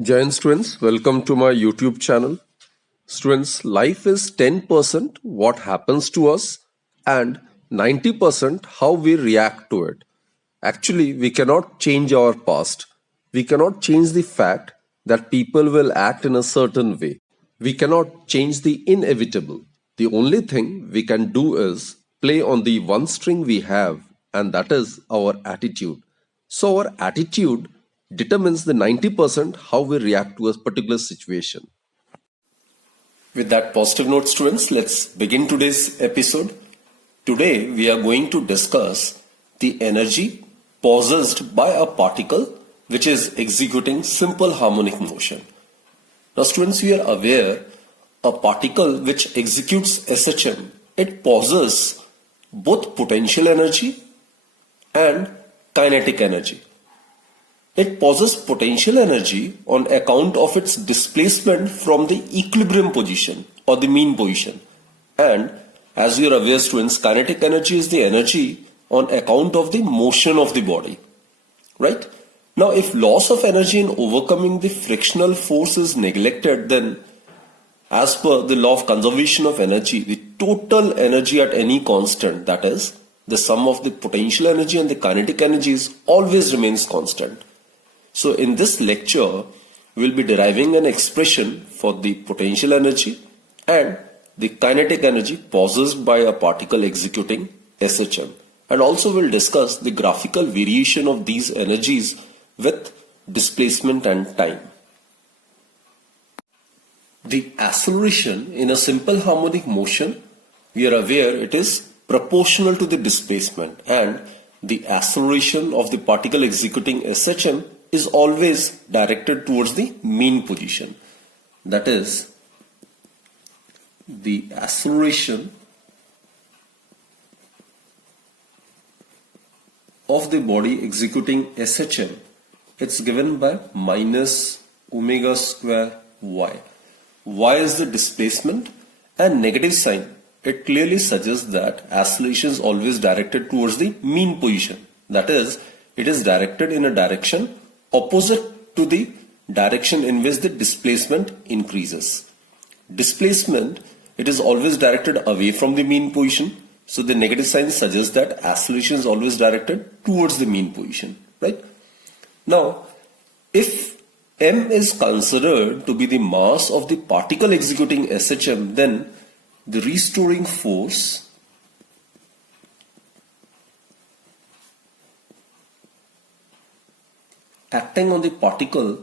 Giant students, welcome to my YouTube channel. Students, life is 10% what happens to us and 90% how we react to it. Actually, we cannot change our past. We cannot change the fact that people will act in a certain way. We cannot change the inevitable. The only thing we can do is play on the one string we have, and that is our attitude. So, our attitude determines the 90% how we react to a particular situation. With that positive note, students, let's begin today's episode. Today, we are going to discuss the energy possessed by a particle which is executing simple harmonic motion. Now, students, we are aware a particle which executes SHM, it possesses both potential energy and kinetic energy. It possesses potential energy on account of its displacement from the equilibrium position or the mean position. And as you are aware, students, kinetic energy is the energy on account of the motion of the body. Right? Now, if loss of energy in overcoming the frictional force is neglected, then as per the law of conservation of energy, the total energy at any constant, that is, the sum of the potential energy and the kinetic energies always remains constant. So in this lecture, we will be deriving an expression for the potential energy and the kinetic energy possessed by a particle executing SHM. And also we'll discuss the graphical variation of these energies with displacement and time. The acceleration in a simple harmonic motion, we are aware it is proportional to the displacement, and the acceleration of the particle executing SHM is always directed towards the mean position. That is, the acceleration of the body executing SHM, it's given by minus omega square y. Y is the displacement, and negative sign, it clearly suggests that acceleration is always directed towards the mean position. That is, it is directed in a direction opposite to the direction in which the displacement increases. Displacement, it is always directed away from the mean position. So the negative sign suggests that acceleration is always directed towards the mean position, right? Now, if m is considered to be the mass of the particle executing SHM, then the restoring force acting on the particle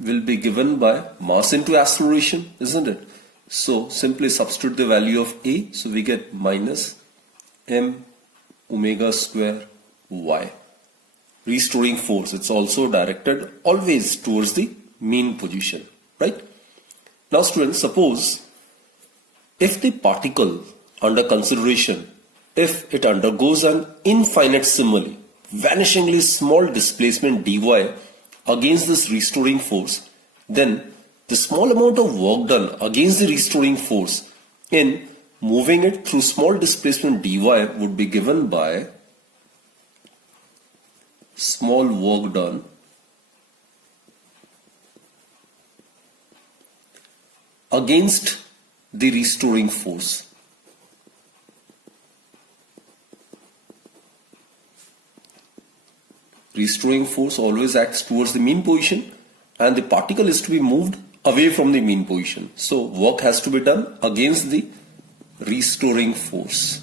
will be given by mass into acceleration, isn't it? So simply substitute the value of A, so we get minus m omega square y. Restoring force, it's also directed always towards the mean position, right? Now students, suppose if the particle under consideration, if it undergoes an infinitesimally vanishingly small displacement dy against this restoring force, then the small amount of work done against the restoring force in moving it through small displacement dy would be given by small work done against the restoring force. Restoring force always acts towards the mean position, and the particle is to be moved away from the mean position. So work has to be done against the restoring force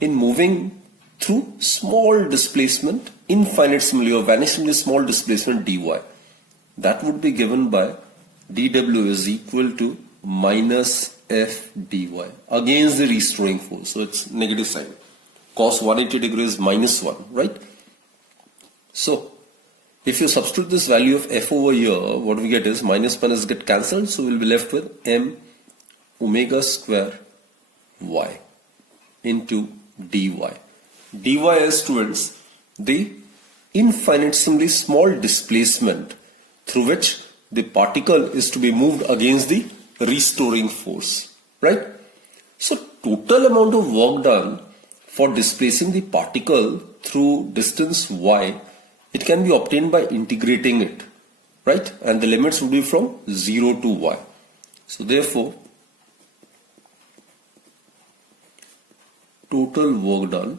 in moving through small displacement, infinitesimally or vanishingly small displacement dy. That would be given by dw is equal to minus f dy against the restoring force. So it's negative sign. Cos 180 degrees minus 1, right? So if you substitute this value of f over here, what we get is minus minus get cancelled, so we'll be left with m omega square y into dy. Dy is, students, the infinitesimally small displacement through which the particle is to be moved against the restoring force, right? So total amount of work done for displacing the particle through distance y it can be obtained by integrating it, right? And the limits would be from 0 to y. So therefore, total work done,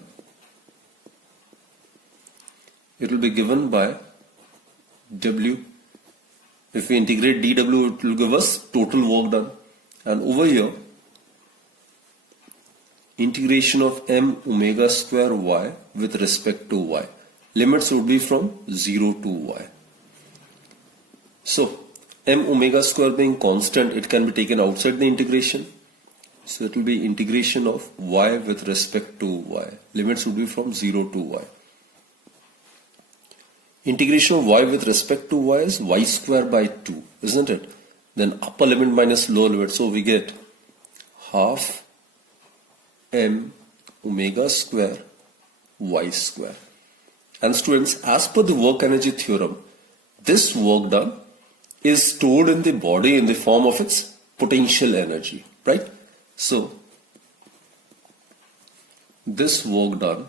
it will be given by W. If we integrate dW, it will give us total work done. And over here, integration of m omega square y with respect to y. Limits would be from 0 to y. So, m omega square being constant, it can be taken outside the integration. So, it will be integration of y with respect to y. Limits would be from 0 to y. Integration of y with respect to y is y square by 2, isn't it? Then upper limit minus lower limit. So, we get half m omega square y square. And students, as per the work energy theorem, this work done is stored in the body in the form of its potential energy, right? So, this work done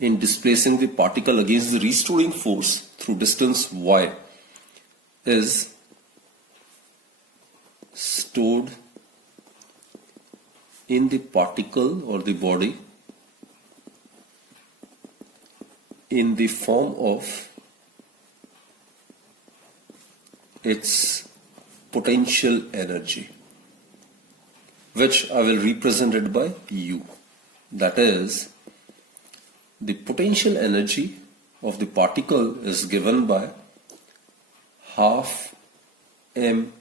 in displacing the particle against the restoring force through distance y is stored in the particle or the body in the form of its potential energy, which I will represent it by U. That is, the potential energy of the particle is given by half m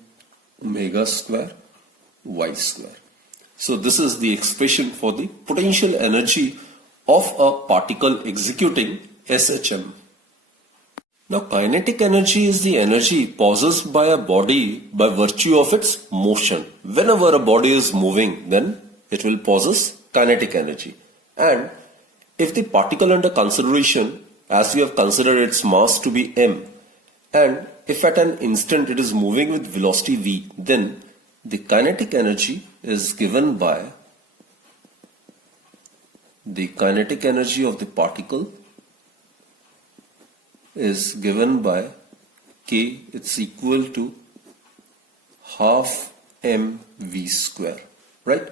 omega square y square. So this is the expression for the potential energy of a particle executing SHM. Now, kinetic energy is the energy possessed by a body by virtue of its motion. Whenever a body is moving, then it will possess kinetic energy. And if the particle under consideration, as we have considered its mass to be m, and if at an instant it is moving with velocity v, then the kinetic energy is given by the kinetic energy of the particle is given by K, it's equal to half mv square, right?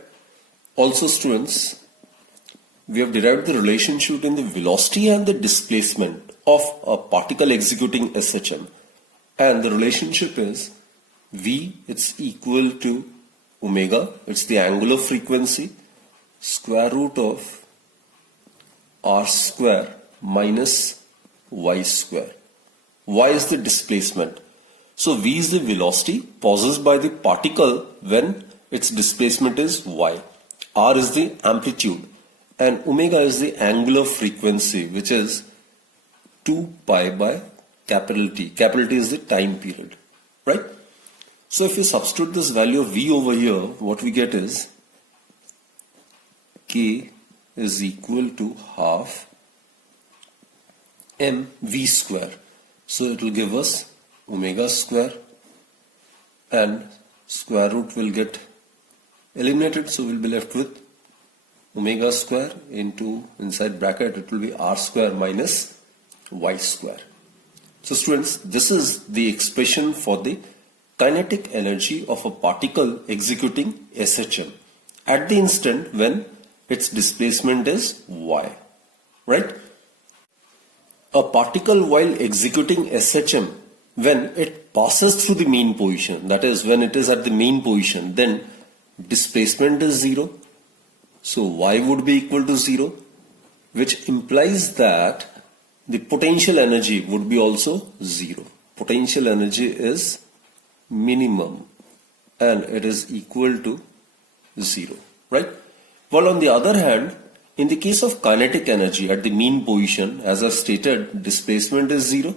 Also students, we have derived the relationship between the velocity and the displacement of a particle executing SHM, and the relationship is v, it's equal to omega, it's the angular frequency, square root of r square minus y square. Y is the displacement. So v is the velocity possessed by the particle when its displacement is y. R is the amplitude and omega is the angular frequency, which is 2 pi by capital T. Capital T is the time period, right? So if we substitute this value of v over here, what we get is K is equal to half mv square. So it will give us omega square and square root will get eliminated. So we'll be left with omega square into inside bracket it will be r square minus y square. So students, this is the expression for the kinetic energy of a particle executing SHM at the instant when its displacement is y, right? A particle while executing SHM, when it passes through the mean position, that is when it is at the mean position, then displacement is 0. So y would be equal to 0, which implies that the potential energy would be also 0. Potential energy is minimum and it is equal to 0, right? While on the other hand, in the case of kinetic energy at the mean position, as I've stated, displacement is 0,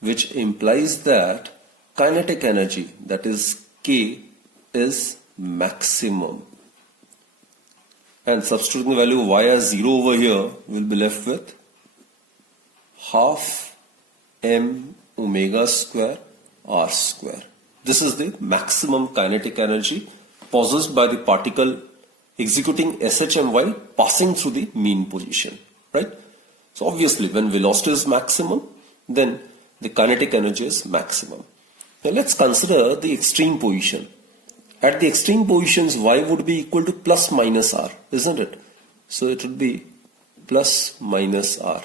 which implies that kinetic energy, that is K, is maximum. And substituting the value of y as 0 over here, we'll be left with half m omega square r square. This is the maximum kinetic energy possessed by the particle executing SHM while passing through the mean position, right? So obviously when velocity is maximum, then the kinetic energy is maximum. Now let's consider the extreme position. At the extreme positions, y would be equal to plus minus r, isn't it? So it would be plus minus r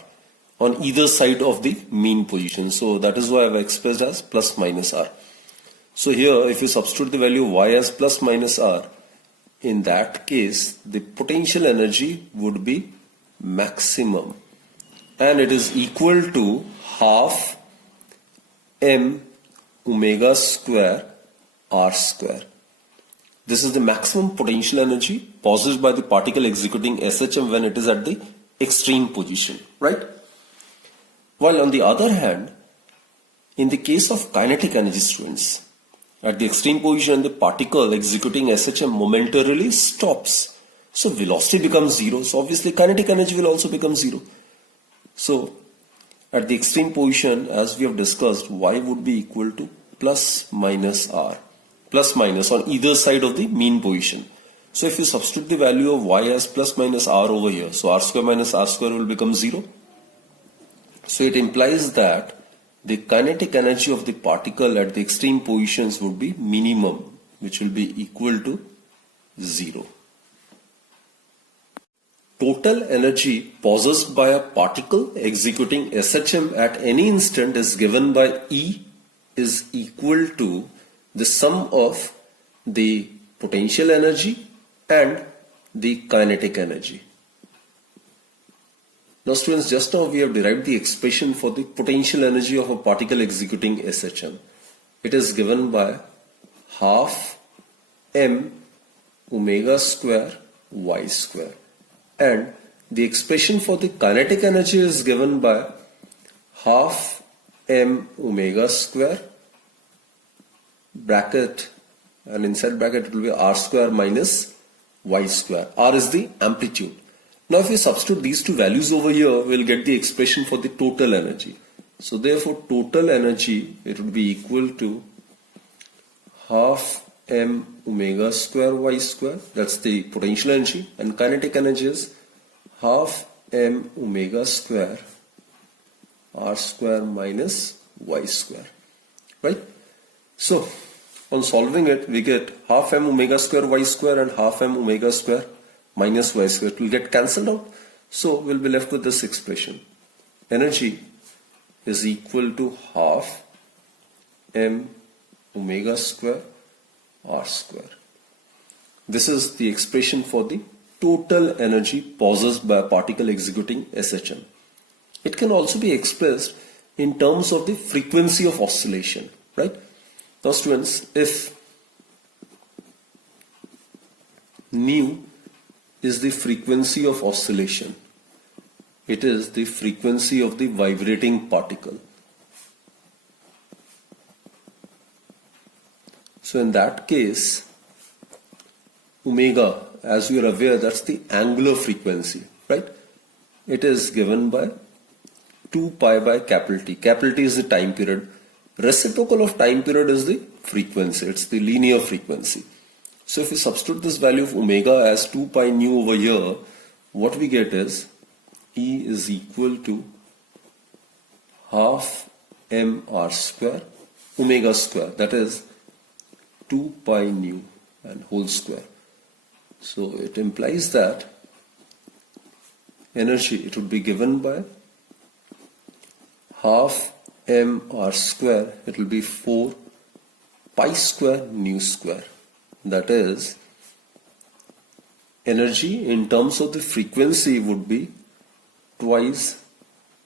on either side of the mean position. So that is why I've expressed as plus minus r. So here, if you substitute the value of y as plus minus r, in that case, the potential energy would be maximum. And it is equal to half m omega square r square. This is the maximum potential energy possessed by the particle executing SHM when it is at the extreme position, right? While on the other hand, in the case of kinetic energy, students, at the extreme position, the particle executing SHM momentarily stops. So velocity becomes zero. So obviously kinetic energy will also become zero. So at the extreme position, as we have discussed, y would be equal to plus minus r. Plus minus on either side of the mean position. So if you substitute the value of y as plus minus r over here, so r square minus r square will become 0. So it implies that the kinetic energy of the particle at the extreme positions would be minimum, which will be equal to 0. Total energy possessed by a particle executing SHM at any instant is given by E is equal to the sum of the potential energy and the kinetic energy. Now students, just now we have derived the expression for the potential energy of a particle executing SHM. It is given by half m omega square y square. And the expression for the kinetic energy is given by half m omega square bracket, and inside bracket it will be r square minus y square. R is the amplitude. Now if we substitute these two values over here, we'll get the expression for the total energy. So therefore total energy, it would be equal to half m omega square y square, that's the potential energy, and kinetic energy is half m omega square r square minus y square, right? So on solving it, we get half m omega square y square and half m omega square minus y square. It will get cancelled out. So we'll be left with this expression. Energy is equal to half m omega square r square. This is the expression for the total energy possessed by a particle executing SHM. It can also be expressed in terms of the frequency of oscillation, right? Now students, if nu is the frequency of oscillation, it is the frequency of the vibrating particle. So in that case, omega, as you are aware, that's the angular frequency, right? It is given by 2 pi by capital T. Capital T is the time period. Reciprocal of time period is the frequency. It's the linear frequency. So if we substitute this value of omega as 2 pi nu over here, what we get is E is equal to half m r square omega square, that is 2 pi nu and whole square. So it implies that energy, it would be given by half m r square, it will be 4 pi square nu square. That is, energy in terms of the frequency would be twice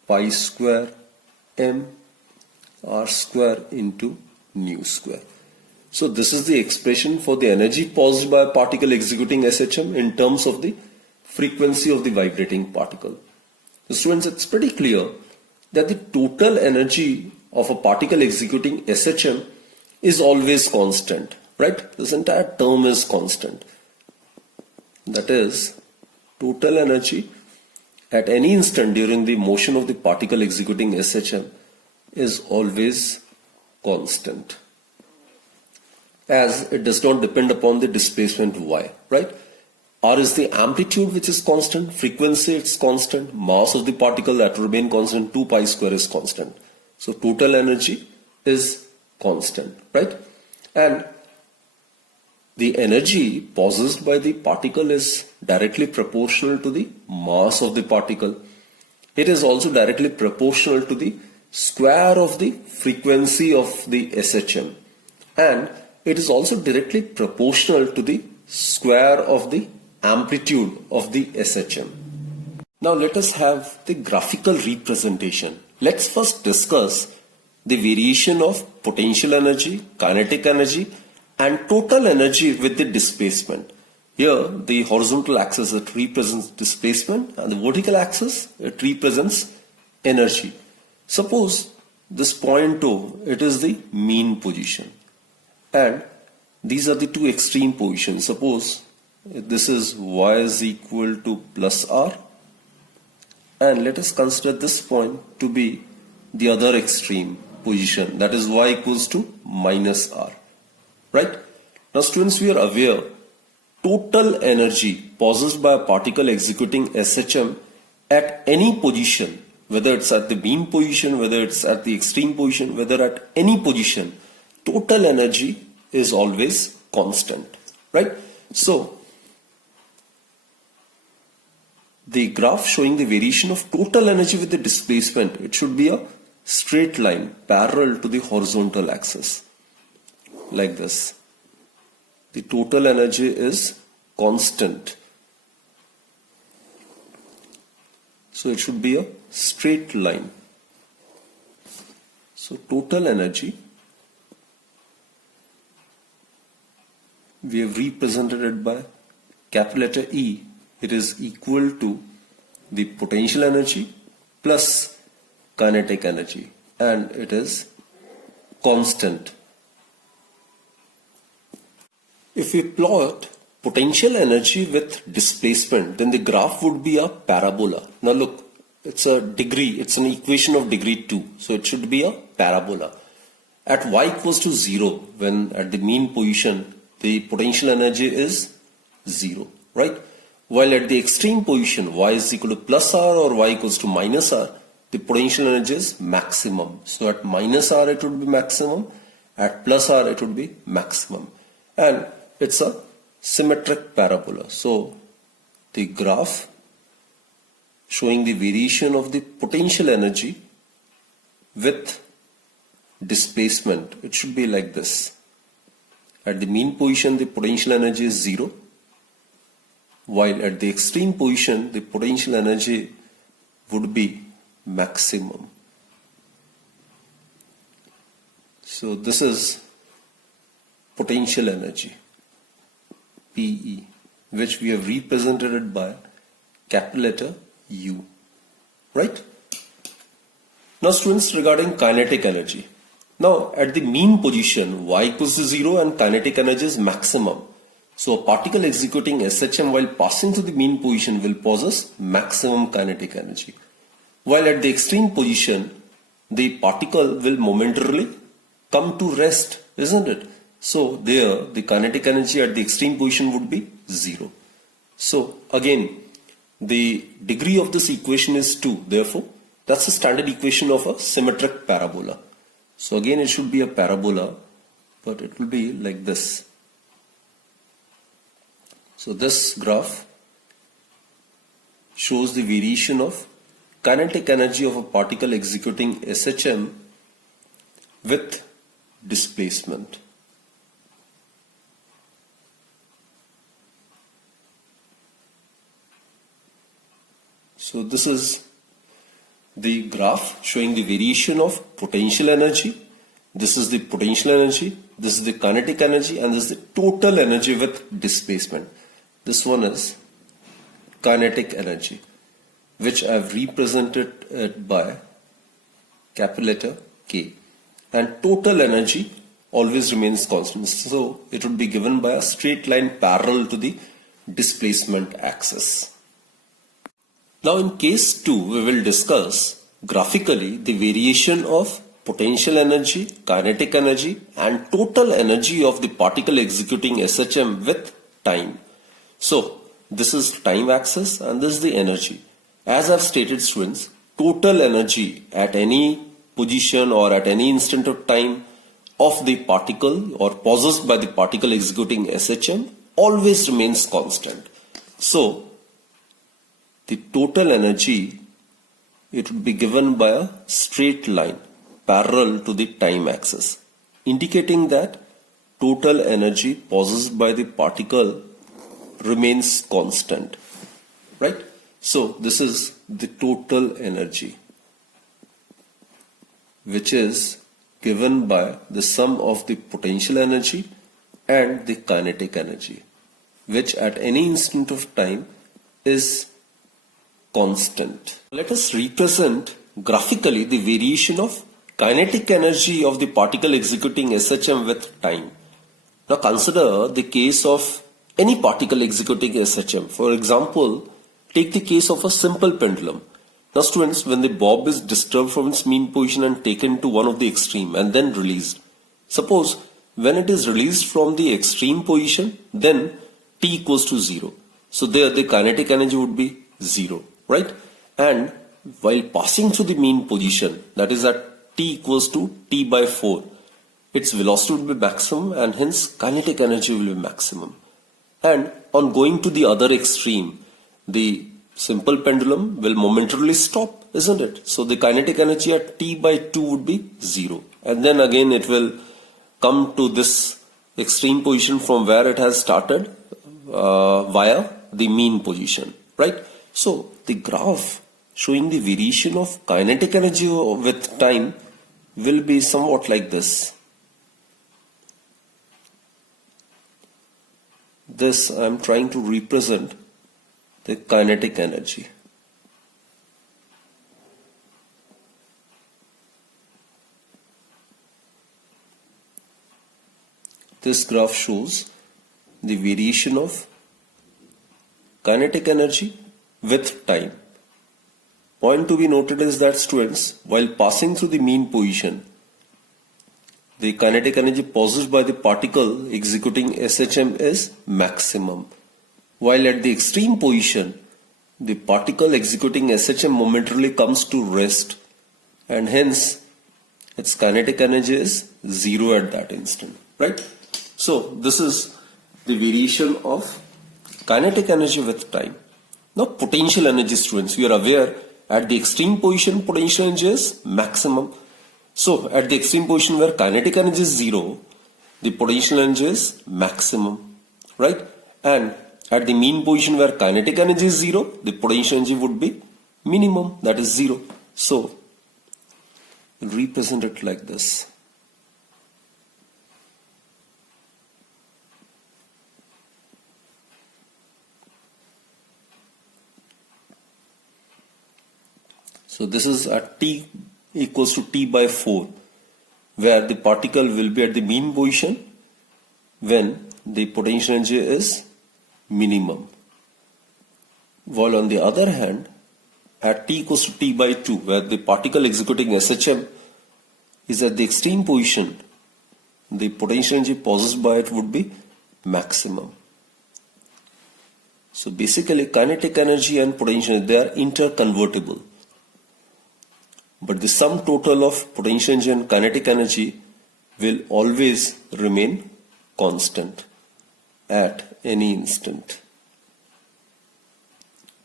pi square m r square into nu square. So this is the expression for the energy possessed by a particle executing SHM in terms of the frequency of the vibrating particle. So students, it's pretty clear that the total energy of a particle executing SHM is always constant, right? This entire term is constant. That is, total energy at any instant during the motion of the particle executing SHM is always constant, as it does not depend upon the displacement y, right? R is the amplitude which is constant, frequency it's constant, mass of the particle that will remain constant, 2 pi square is constant. So total energy is constant, right? And the energy possessed by the particle is directly proportional to the mass of the particle. It is also directly proportional to the square of the frequency of the SHM. And it is also directly proportional to the square of the amplitude of the SHM. Now let us have the graphical representation. Let's first discuss the variation of potential energy, kinetic energy and total energy with the displacement. Here the horizontal axis it represents displacement and the vertical axis it represents energy. Suppose this point O, it is the mean position and these are the two extreme positions. Suppose this is y is equal to plus r and let us consider this point to be the other extreme position, that is y equals to minus r, right? Now students, we are aware total energy possessed by a particle executing SHM at any position, whether it's at the mean position, whether it's at the extreme position, whether at any position, total energy is always constant, right? So the graph showing the variation of total energy with the displacement, it should be a straight line parallel to the horizontal axis like this. The total energy is constant, so it should be a straight line. So total energy, we have represented it by capital letter E. It is equal to the potential energy plus kinetic energy and it is constant. If we plot potential energy with displacement, then the graph would be a parabola. Now look, it's a degree, it's an equation of degree 2, so it should be a parabola. At y equals to 0, when at the mean position the potential energy is 0, right? While at the extreme position y is equal to plus r or y equals to minus r, the potential energy is maximum. So at minus r it would be maximum, at plus r it would be maximum. And it's a symmetric parabola. So the graph showing the variation of the potential energy with displacement, it should be like this. At the mean position the potential energy is 0, while at the extreme position the potential energy would be maximum. So this is potential energy, PE, which we have represented it by capital letter U, right? Now students, regarding kinetic energy. Now at the mean position y equals to 0 and kinetic energy is maximum. So a particle executing SHM while passing through the mean position will possess maximum kinetic energy. While at the extreme position, the particle will momentarily come to rest, isn't it? So there, the kinetic energy at the extreme position would be 0. So again, the degree of this equation is 2. Therefore, that's the standard equation of a symmetric parabola. So again, it should be a parabola, but it will be like this. So this graph shows the variation of kinetic energy of a particle executing SHM with displacement. So this is the graph showing the variation of potential energy. This is the potential energy, this is the kinetic energy, and this is the total energy with displacement. This one is kinetic energy, which I have represented it by capital letter K. And total energy always remains constant. So it would be given by a straight line parallel to the displacement axis. Now in case 2, we will discuss graphically the variation of potential energy, kinetic energy and total energy of the particle executing SHM with time. So this is time axis and this is the energy. As I've stated, students, total energy at any position or at any instant of time of the particle or possessed by the particle executing SHM always remains constant. So the total energy, it would be given by a straight line parallel to the time axis, indicating that total energy possessed by the particle remains constant, right? So this is the total energy, which is given by the sum of the potential energy and the kinetic energy, which at any instant of time is constant. Let us represent graphically the variation of kinetic energy of the particle executing SHM with time. Now consider the case of any particle executing SHM. For example, take the case of a simple pendulum. Now students, when the bob is disturbed from its mean position and taken to one of the extreme and then released. Suppose when it is released from the extreme position, then T equals to 0. So there the kinetic energy would be 0, right? And while passing through the mean position, that is at T equals to T by 4, its velocity will be maximum and hence kinetic energy will be maximum. And on going to the other extreme, the simple pendulum will momentarily stop, isn't it? So the kinetic energy at T by 2 would be 0. And then again it will come to this extreme position from where it has started via the mean position, right? So the graph showing the variation of kinetic energy with time will be somewhat like this. This I am trying to represent the kinetic energy. This graph shows the variation of kinetic energy with time. Point to be noted is that students, while passing through the mean position, the kinetic energy possessed by the particle executing SHM is maximum. While at the extreme position, the particle executing SHM momentarily comes to rest and hence its kinetic energy is 0 at that instant, right? So this is the variation of kinetic energy with time. Now potential energy, students, we are aware at the extreme position potential energy is maximum. So at the extreme position where kinetic energy is 0, the potential energy is maximum, right? And at the mean position where kinetic energy is 0, the potential energy would be minimum, that is 0. So we'll represent it like this. So this is at T equals to T by 4, where the particle will be at the mean position when the potential energy is minimum. While on the other hand, at T equals to T by 2, where the particle executing SHM is at the extreme position, the potential energy possessed by it would be maximum. So basically kinetic energy and potential energy, they are interconvertible. But the sum total of potential energy and kinetic energy will always remain constant at any instant.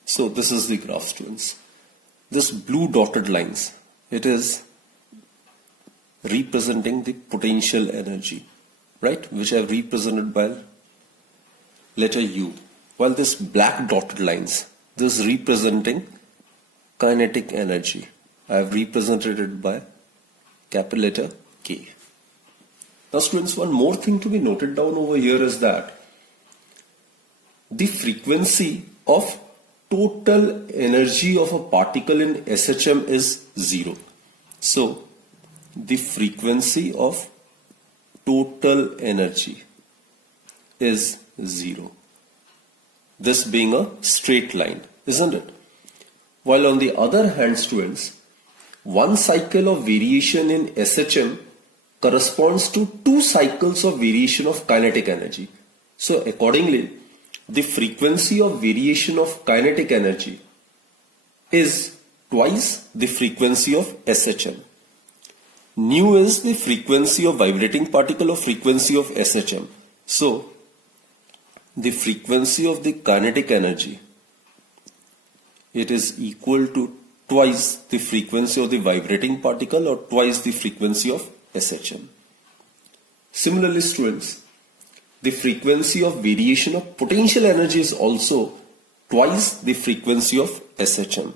So this is the graph, students. This blue dotted lines, it is representing the potential energy, right? Which I have represented by letter U. While this black dotted lines, this is representing kinetic energy. I have represented it by capital letter K. Now students, one more thing to be noted down over here is that the frequency of total energy of a particle in SHM is 0. So the frequency of total energy is 0. This being a straight line, isn't it? While on the other hand, students, one cycle of variation in SHM corresponds to 2 cycles of variation of kinetic energy. So accordingly, the frequency of variation of kinetic energy is twice the frequency of SHM. Nu is the frequency of vibrating particle or frequency of SHM. So, the frequency of the kinetic energy, it is equal to twice the frequency of the vibrating particle or twice the frequency of SHM. Similarly, students, the frequency of variation of potential energy is also twice the frequency of SHM.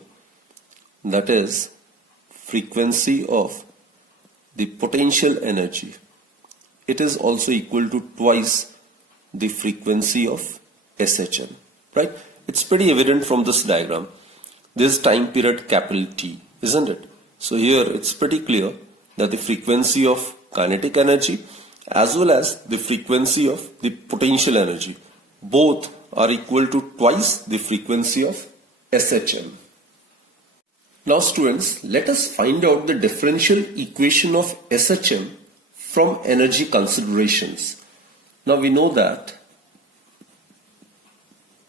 That is, frequency of the potential energy, it is also equal to twice the frequency of SHM, right? It's pretty evident from this diagram. This time period capital T, isn't it? So here it's pretty clear that the frequency of kinetic energy as well as the frequency of the potential energy, both are equal to twice the frequency of SHM. Now students, let us find out the differential equation of SHM from energy considerations. Now we know that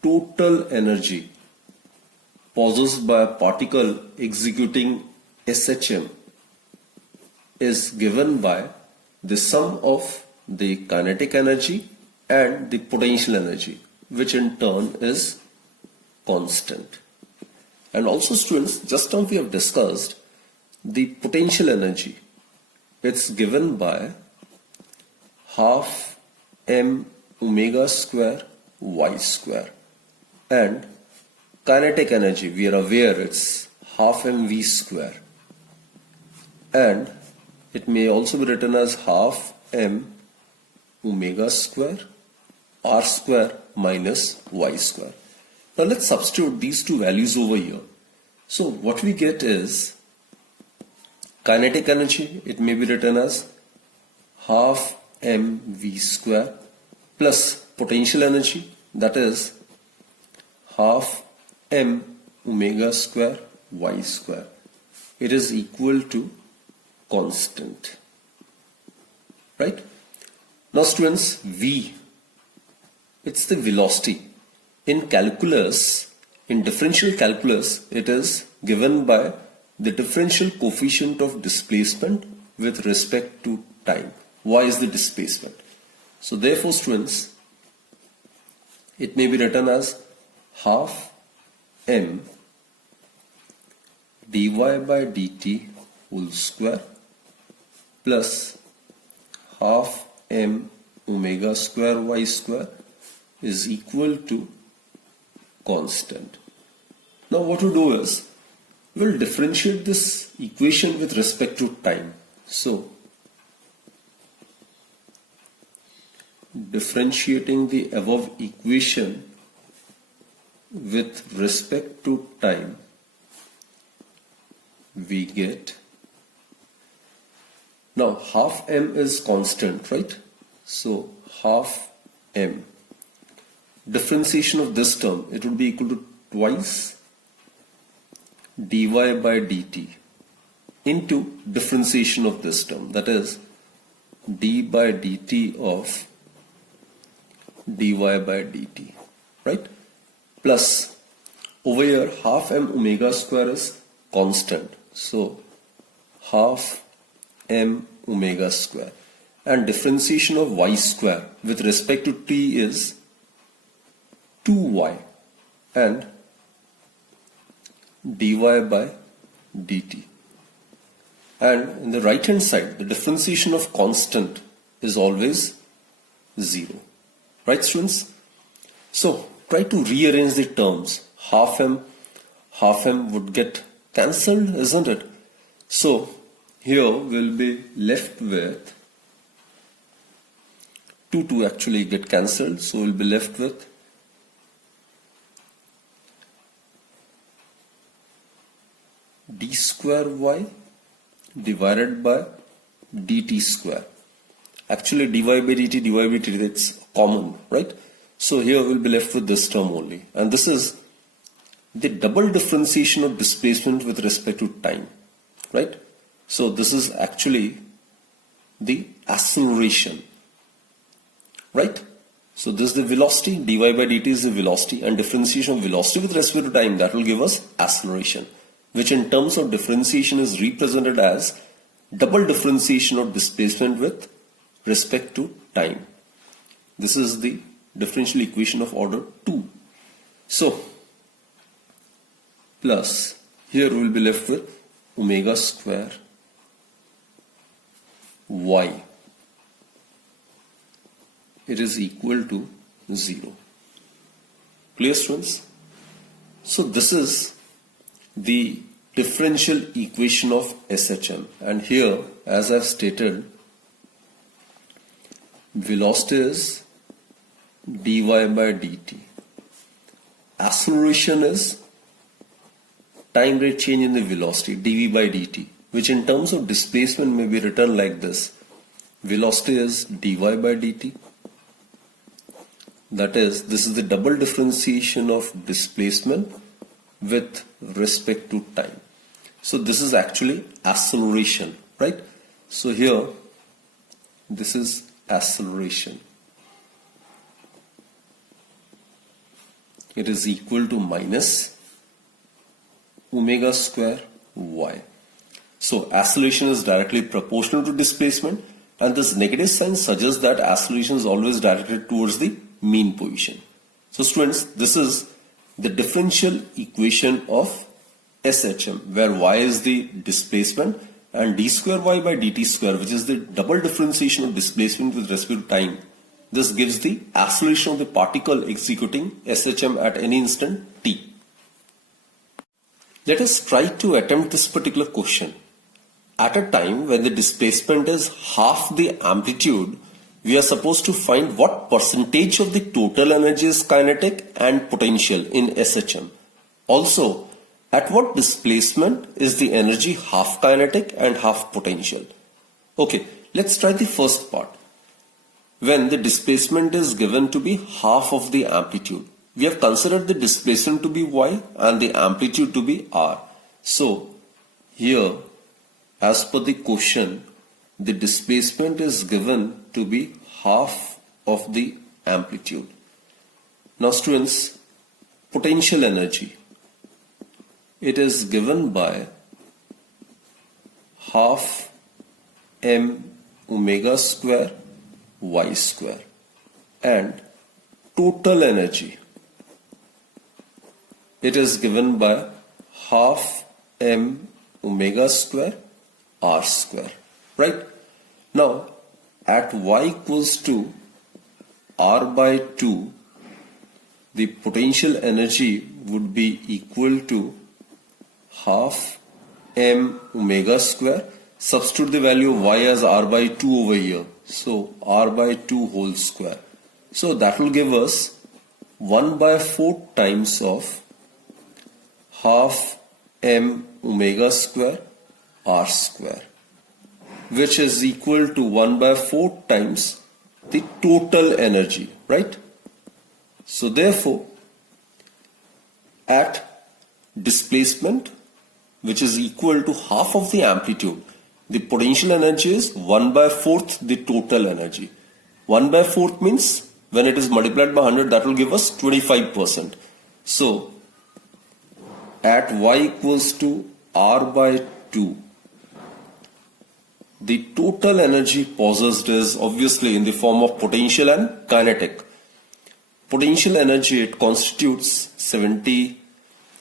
total energy possessed by a particle executing SHM is given by the sum of the kinetic energy and the potential energy, which in turn is constant. And also students, just now we have discussed the potential energy. It's given by half m omega square y square, and kinetic energy, we are aware it's half mv square, and it may also be written as half m omega square r square minus y square. Now let's substitute these two values over here. So what we get is kinetic energy, it may be written as half mv square plus potential energy, that is half m omega square y square. It is equal to constant, right? Now students, v, it's the velocity. In calculus, in differential calculus, it is given by the differential coefficient of displacement with respect to time. Y is the displacement. So therefore students, it may be written as half m dy by dt whole square plus half m omega square y square is equal to constant. Now what we do is, we'll differentiate this equation with respect to time. So, differentiating the above equation with respect to time, we get, now half m is constant, right? So half m, differentiation of this term, it would be equal to twice dy by dt into differentiation of this term, that is d by dt of dy by dt, right? Plus over here half m omega square is constant, so half m omega square, and differentiation of y square with respect to t is 2y, and dy by dt. And in the right hand side, the differentiation of constant is always 0. Right students? So try to rearrange the terms. Half m would get cancelled, isn't it? So here we'll be left with 2 actually get cancelled, so we'll be left with d square y divided by dt square. Actually dy by dt, that's common, right? So here we'll be left with this term only, and this is the double differentiation of displacement with respect to time, right? So this is actually the acceleration, right? So this is the velocity, dy by dt is the velocity, and differentiation of velocity with respect to time, that will give us acceleration, which in terms of differentiation is represented as double differentiation of displacement with respect to time. This is the differential equation of order 2. So plus here we will be left with omega square y. It is equal to 0. Clear, students? So this is the differential equation of SHM, and here, as I've stated, velocity is dy by dt. Acceleration is time rate change in the velocity, dv by dt, which in terms of displacement may be written like this. Velocity is dy by dt. That is, this is the double differentiation of displacement with respect to time. So this is actually acceleration, right? So here, this is acceleration. It is equal to minus omega square y. So acceleration is directly proportional to displacement, and this negative sign suggests that acceleration is always directed towards the mean position. So students, this is the differential equation of SHM, where y is the displacement and d square y by dt square, which is the double differentiation of displacement with respect to time. This gives the acceleration of the particle executing SHM at any instant t. Let us try to attempt this particular question. At a time when the displacement is half the amplitude, we are supposed to find what percentage of the total energy is kinetic and potential in SHM. Also, at what displacement is the energy half kinetic and half potential? Okay, let's try the first part. When the displacement is given to be half of the amplitude, we have considered the displacement to be y and the amplitude to be r. So, here, as per the question, the displacement is given to be half of the amplitude. Now students, potential energy, it is given by half m omega square y square, and total energy, it is given by half m omega square r square, right? Now at y equals to r by 2, the potential energy would be equal to half m omega square. Substitute the value of y as r by 2 over here. So r by 2 whole square. So that will give us 1 by 4 times of half m omega square r square, which is equal to 1 by 4 times the total energy, right? So therefore, at displacement, which is equal to half of the amplitude, the potential energy is 1 by 4th the total energy. 1 by 4th means when it is multiplied by 100, that will give us 25%. So at y equals to r by 2, the total energy possessed is obviously in the form of potential and kinetic. Potential energy, it constitutes 70,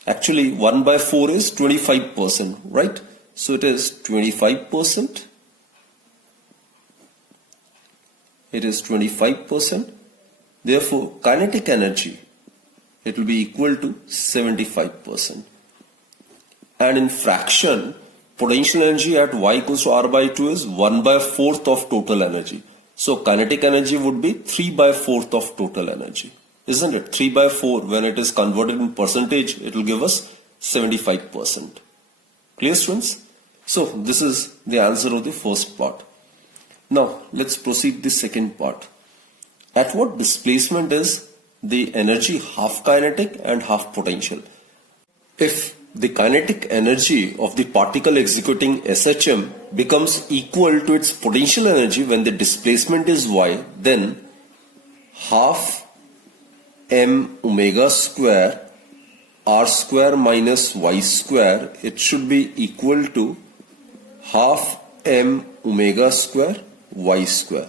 actually 1 by 4 is 25%, right? So it is 25%. It is 25%. Therefore, kinetic energy, it will be equal to 75%. And in fraction, potential energy at y equals to r by 2 is 1 by 4th of total energy. So kinetic energy would be 3 by 4th of total energy. Isn't it? 3 by 4, when it is converted in percentage, it will give us 75%. Clear, students? So this is the answer of the first part. Now let's proceed the second part. At what displacement is the energy half kinetic and half potential? If the kinetic energy of the particle executing SHM becomes equal to its potential energy when the displacement is y, then half m omega square r square minus y square, it should be equal to half m omega square y square.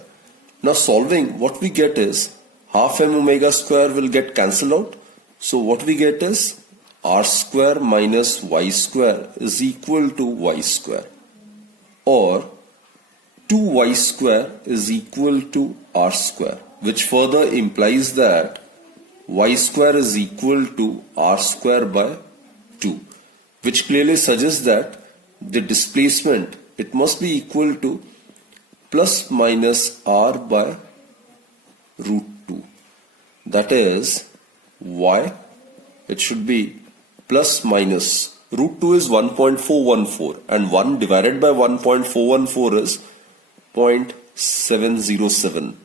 Now solving, what we get is half m omega square will get cancelled out. So what we get is r square minus y square is equal to y square, or 2y square is equal to r square, which further implies that y square is equal to r square by 2, which clearly suggests that the displacement, it must be equal to plus minus r by root 2. That is y, it should be plus minus root 2 is 1.414 and 1 divided by 1.414 is 0.707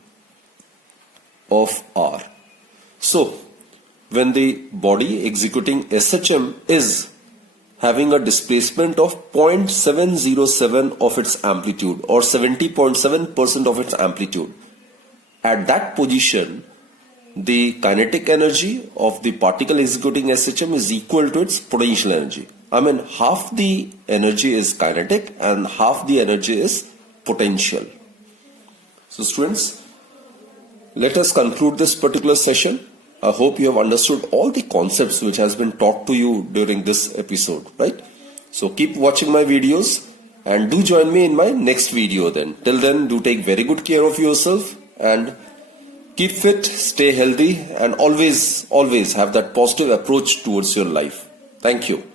of r. So when the body executing SHM is having a displacement of 0.707 of its amplitude, or 70.7% of its amplitude, at that position the kinetic energy of the particle executing SHM is equal to its potential energy. I mean, half the energy is kinetic and half the energy is potential. So students, let us conclude this particular session. I hope you have understood all the concepts which has been taught to you during this episode, right? So keep watching my videos and do join me in my next video then. Till then, do take very good care of yourself and keep fit, stay healthy, and always have that positive approach towards your life. Thank you.